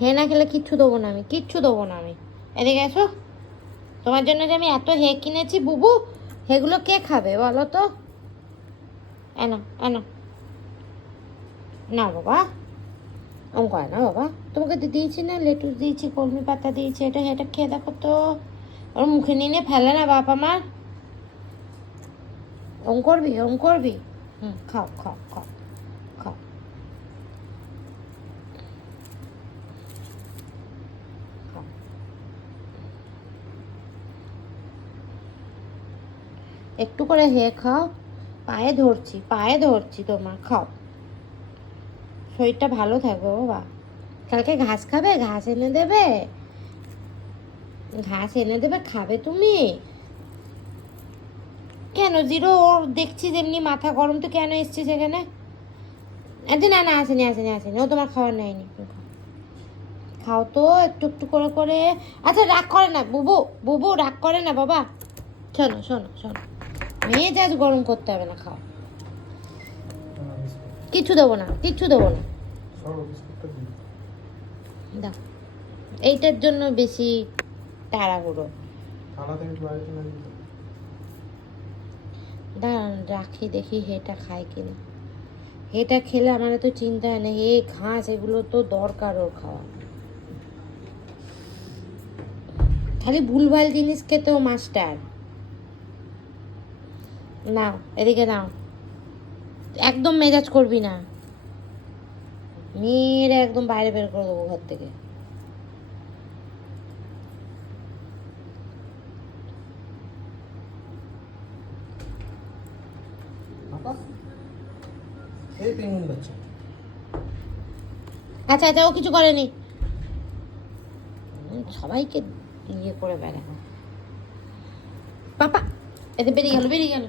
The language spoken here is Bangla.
হে না খেলে কিচ্ছু দেবো না আমি, কিচ্ছু দেবো না আমি। এদিকে এসো। তোমার জন্য যে আমি এত হে কিনেছি বুবু, সেগুলো কে খাবে বলো তো? এনো এনো, না বাবা, ওম করে না বাবা। তোমাকে দিয়েছি না, লেটুস দিয়েছি, কলমি পাতা দিয়েছি, এটা এটা খেয়ে দেখো তো। ওর মুখে নিয়ে ফেলে না বাপ আমার। ওম করবি, ওম করবি। খাও খাও খাও খাও। খাও। একটু করে হে খাও। পায়ে ধরছি, পায়ে ধরছি তোমার, খাও। শরীরটা ভালো থাকবে বাবা। কালকে ঘাস খাবে, ঘাস এনে দেবে, ঘাস এনে দেবে, খাবে তুমি। কেন জিরো, ওর দেখছি যেমনি মাথা গরম, তো কেন এসছি সেখানে? আচ্ছা না না, আসেনি আসেনি আসেনি, ও তোমার খাবার নেয়নি। খাও তো একটু একটু করে করে। আচ্ছা রাগ করে না বুবু, বুবু রাগ করে না বাবা। শোনো শোনো শোনো, মেজাজ গরম করতে হবে না, খাও। কিচ্ছু দেবো না, কিচ্ছু দেবো না। দাও, এইটার জন্য বেশি তাড়াহুড়ো। দাঁড়ান রাখি দেখি হেটা খায় কিনা। হেটা খেলে আমার তো চিন্তা নেই, হে ঘাস এগুলো তো দরকার ওর খাওয়া। খালি ভুলভাল জিনিস খেতেও মাস্টার। নাও এদিকে নাও, একদম মেজাজ করবি না, মেয়েরা একদম বাইরে বের করে দেবো ঘর থেকে। আচ্ছা আচ্ছা, ও কিছু করেনি। সবাইকে ইয়ে করে বেড়ায় পাপা। এতে বেরিয়ে গেল, বেরিয়ে গেল।